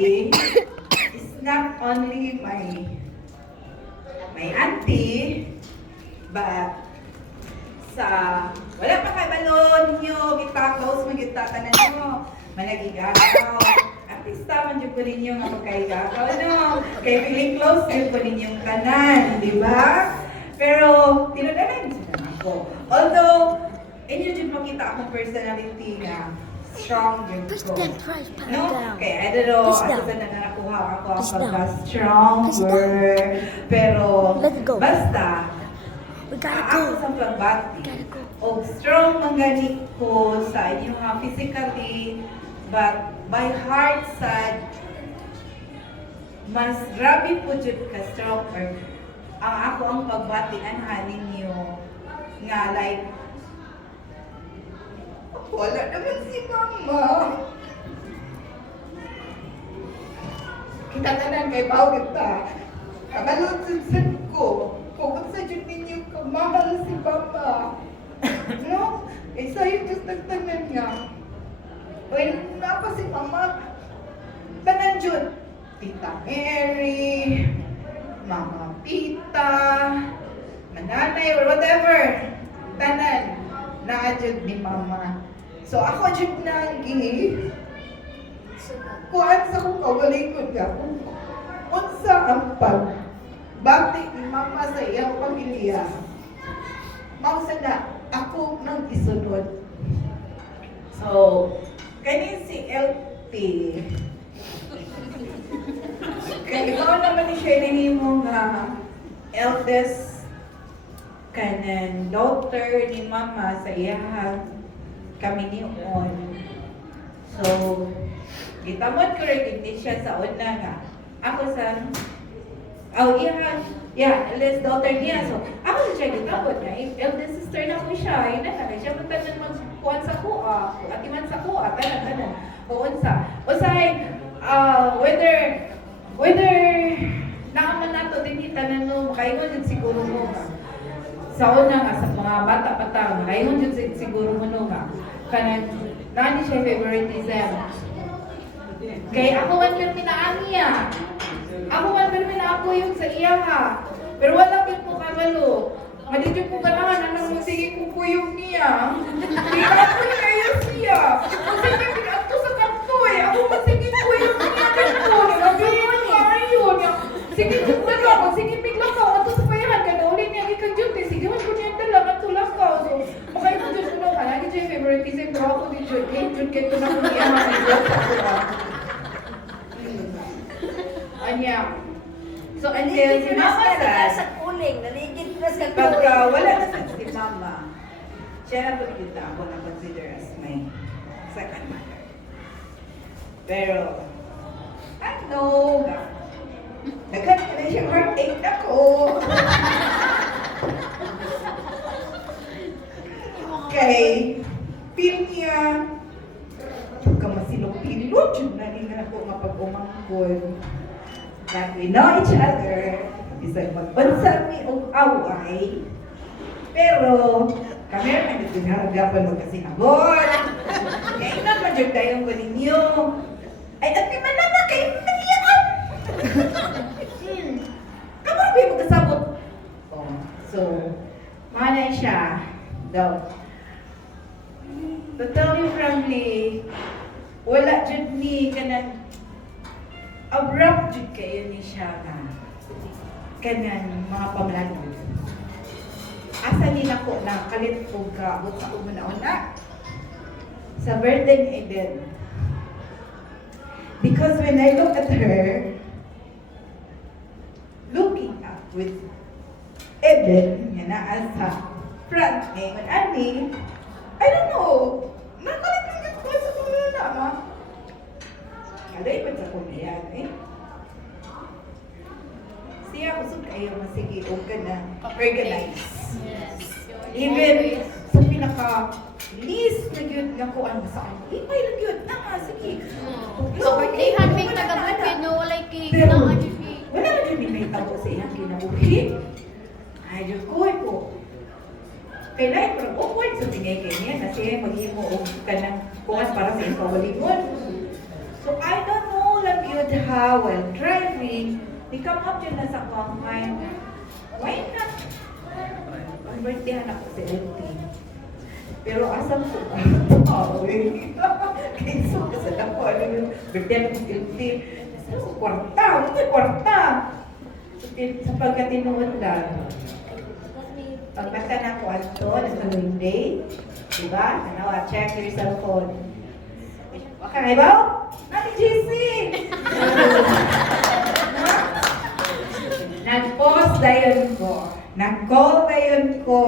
family is not only my auntie, but sa wala pa kay balon ninyo, kita close mo kita tanan nyo, managigagaw. Artista man jud ko ninyo nga magkaigagaw no. Kay feeling close jud ko ninyong tanan, di ba? Pero tinadalan sa ako. Although inyo jud makita akong personality nga strong jud ko. No? Okay, I don't know, asa sa nakuha ako ang pagka-stronger. Pero basta ako sa pagbati o strong manggani ko sa inyo nga physically, but by heart sad, mas grabe po jud ka stronger ang ako ang pagbatian ninyo nga like wala naman si mama. Kita tanan kay bawo kita. Kabalot sa ko. Kung sa dyan ninyo kamahal si Papa. No? Eh, sa'yo just nagtanan nga. When napa si Mama, tanan dyan. Tita Mary, Mama Pita, mananay, or whatever. Tanan. Na-adjud ni Mama. So, ako dyan nagi. Kuhaan sa kong kawalikod ka. Unsa ang bati ni Mama sa iyang pamilya. Mausa na, ako nang isunod. So, kanin si LT. Kaya ikaw naman siya mo nga eldest kanan daughter ni Mama sa iya kami ni On. So, gitamod ko rin din siya sa una nga. Ako sa eldest daughter niya. So, ako na siya gitabot na. Eldest sister na ko siya. Yun na siya magtanan magkuhan sa kuha. Atiman sa kuha. Tanan. Kuunsa. Usahay, whether naaman nato din itanan mo, makaingon din siguro mo ka. Sa una nga, sa mga bata-bata, makaingon din siguro mo no ka. Kanan, nani siya favoritism. Kaya ako man yung minaaniya. Ako man na ako yung sa iya ha. Pero wala din po kabalo. Madidyo po ganahan, anong sige ko po yung niya. Hindi ako yung kayo siya. Sige, pinagto sa kanto eh. Ako masige po yung niya kanto. Nagagawin mo ayun. Sige, dala ko. Sige, bigla ka. Ato sa payahan ka. Naulin niya ikang duty. Sige, man ko niya dala. Katulak ka. So, makaya mo dyan ko na ka. Lagi dyan favoritism. Pero ako din dyan. Eh, dyan kayo na ko niya. Anya. So, until si Mama sa kuling, naligid na sa pagka wala na si Mama, siya na po kita ako na consider as my second mother. Pero, ano, nagkaroon na siya heartache ako. Kay, feel niya, pagka masilong-pilot, yun na rin ako mapag-umangkon. That we know each other, isang magbansag ni away, pero kami rin nagsinaragapan mo kasi nabot. Kaya ina ma-joke tayong ko ninyo. Ay, at may manana kayo naiyakan! Kamu rin ba yung magkasabot? Oh, so, manay siya. Daw. To tell you frankly, wala jud ni kanang abrupt jud kayo ni siya na kanang mga pamlanod. Asa ni nako na kalit ko kaabot sa una-una sa Burden Eden. Because when I look at her, looking up with Eden, yan na asa front ngayon, ani, I don't know, nakalit ko sa una ma. Alay pa sa kumayan eh. Siya kusog kayo masige o ka na organize. Yes. Even sa pinaka least na yun nga ko ano sa akin. Ipay lang yun. Sige. So, they had been nagabukid no, walay kay Pero, na adjud kay. wala na dyan may tabo sa iyang kinabuhi. Ay, Diyos ko po. Kailangan pero awkward sa tingay kay niya kasi mag-iimo o ka ng kuwas para sa iyong kawalimon. So, I don't know lang yun ha while driving, di come up yun na sa akong mind. Why not? Ang birthday anak ko si LT. Pero asam ko ako eh. Kaya so, kasal ako, ano yung birthday anak ko si LT. Nasa ko, kwarta, ano yung kwarta? Sa pagkatinuod lang. Pagbasa na ko ato, nasa Monday, diba? Ano, check your cellphone. Okay, ba? Ate JC! Nag-post dayon ko. Nag-call dayon ko.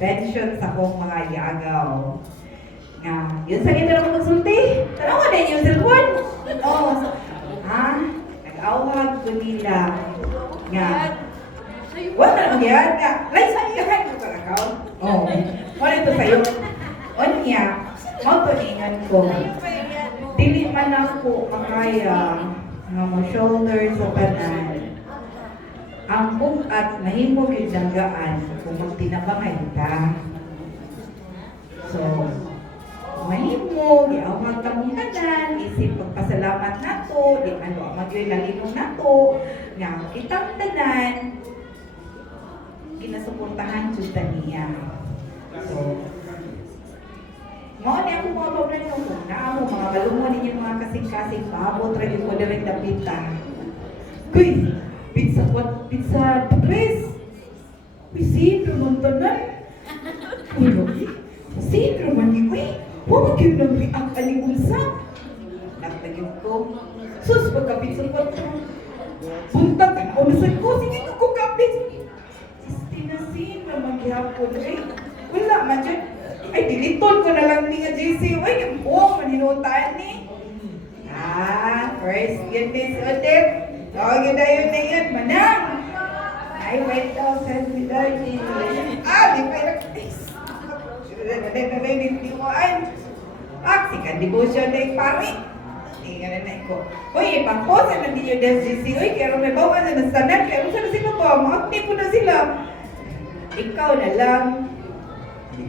Pension sa akong mga yagaw. Nga, yun sa ganda naman magsulti. Tanawa na yung cellphone. Oo. Ha? Nag-awag ko nila. Nga, wala naman yan. Nga, like saan yung kahit mo kalakaw? Oo. Wala ito sa'yo. O niya, mautuningan ko. Dili man ako makaya nga mo shoulder sa tanan. Ang bukat mahimo gyud janggaan kung magtinabangay ta. So, mahimo giawag ta mong tanan, isip pagpasalamat nato, di ano magyoy nalinong nato nga kitang tanan ginasuportahan jud ta niya. So, mao ni ako mga problema ko na mo mga balungon ninyo mga kasing-kasing paabot ra gyud ko direk dapita. Kuy, pizza tres. Uy, sino man tanan? Uy, sino man ni uy? Huwag yun nang react aliunsa. Nagtagin ko. Sus, pagka-pizza ko. Buntag ka na unasan ko. Sige ko kapit. Istinasin naman gihapon. Ay, wala man dyan. Ay, diliton ko na lang ni nga JC. Uy, maninutaan ni. First, yun din si Odep. Tawagin na yun na yun, manang. Ay, wait daw, send me daw yun. Di pa nag-taste. Hindi mo ay. Sikan devotion na yung pari. Tingnan na ko. Uy, pangposa na din yung DSGC. Uy, kaya may bawa na nasanan. Kaya saan na sila ba? Makakti po na sila. Ikaw na lang.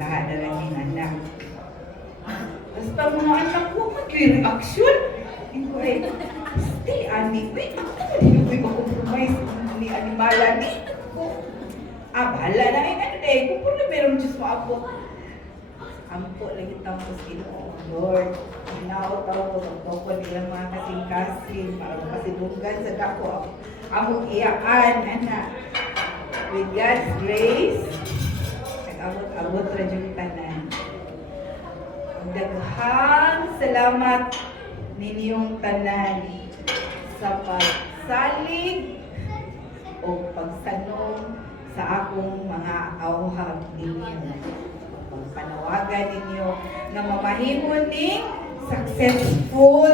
Lahat na lang yung anak. Basta mga anak ko, mag-reaction. Ito ay, stay, Ani. Wait, ako naman hindi ko compromise ni Animala ni. Bahala na eh. Ano eh, kung na meron Diyos mo ako. Ampo lagi tapos Ginoo, Lord. Inaw-taw ko, ko nilang mga kasing-kasing, para makasibugan sa dako. Among iyaan, anak. With God's grace, nag-abot-abot rin yung tanan. Daghang salamat ninyong tanan sa pagsalig o pagsanong sa akong mga awhag ninyo. Panawagan ninyo na mamahimo ning successful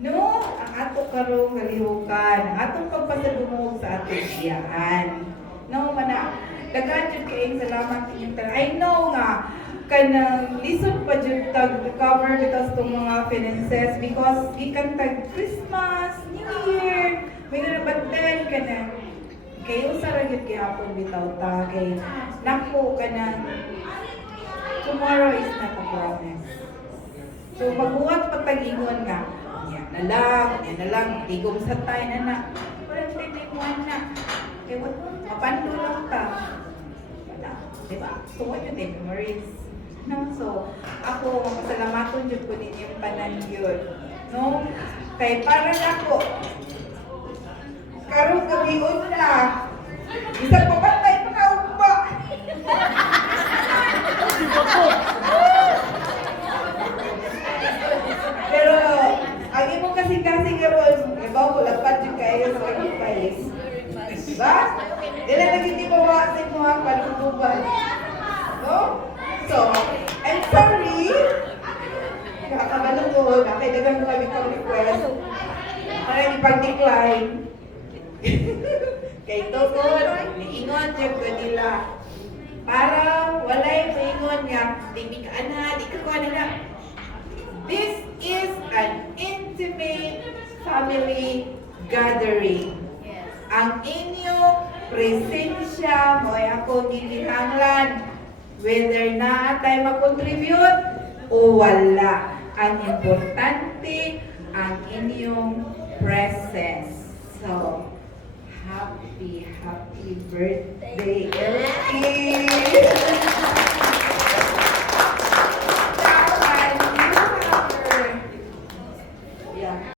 no ang ato karong kalihukan, ang atong pagpasadungog sa atong iyaan. No mana daghan jud kay salamat inyong tanan. I know nga kanang lisod pa jud tag recover because tong mga finances because gikan tag Christmas, New Year, may nabaten kanang kayo sa ra gyud gihapon bitaw ta kay nako kanang tomorrow is not a promise. So pagbuhat pagtagingon nga, yan na lang, tigong sa tayo na walang tinimuan na. Kaya mapando lang ta. Wala, diba? So what yung memories? No? So, ako, mapasalamaton dyan ko ninyo yung tanan yun. No? Kaya para na ako, karong gabion na, isang papatay pa ka upa. Pero, ang imong kasing-kasing karon, ibaw ko lapad yung kayo sa kanyang país. Diba? Dila naging di bawa sa mga palutuban. No? So, I'm sorry. Nakakabalungod. Nakaidagan ko kami kong request. Para ipag-decline. Kay Tokon, niingon dyan ko nila. Para walay maingon nga, di ka ana, di ka kuha nila. This is an intimate family gathering. Ang inyong presensya mo ay ako ginihanglan. Whether na tayo mag-contribute o wala. Ang importante, ang inyong presents. So, happy birthday, Elkie!